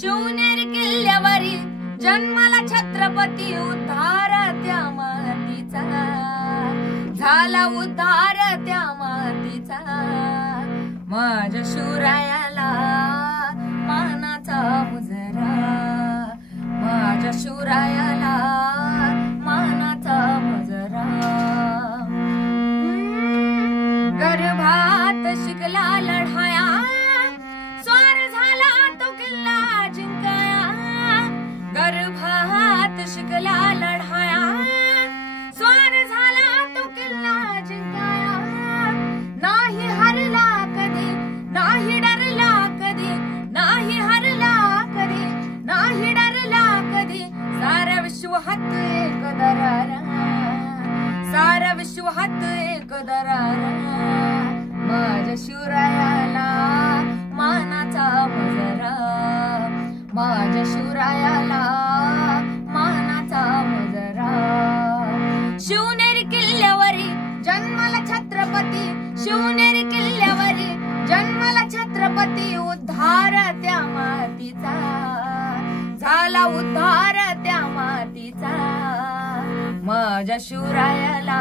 शिवनेरी किल्ल्यावरी जन्माला छत्रपती, उद्धार त्या मातीचा झाला, उद्धार त्या मातीचा. माझ्या शिवरायाला मानाचा मुजरा, माझ्या शिवरायाला मानाचा मुजरा. गर्भात शिकला लढाया, स्वार झाला तो किल्ला जिंकाया. गर्भात शिकला लढाया, स्वार झाला तो किल्ला जिंकाया. नाही हरला कधी, नाही डरला कधी, नाही हरला कधी, नाही डरला कधी. सारा विश्व हात एक दरारा, सारा विश्व हात एक दरारा. माझ्या शिवरायाला मानाचा मुजरा, माझ्या शिवरायाला मानाचा मुजरा. शिवनेरी किल्ल्यावरी जन्माला छत्रपती, शिवनेरी किल्ल्यावरी जन्माला छत्रपती, उद्धार त्या मातीचा झाला, उद्धार त्या मातीचा. माझ्या शिवरायाला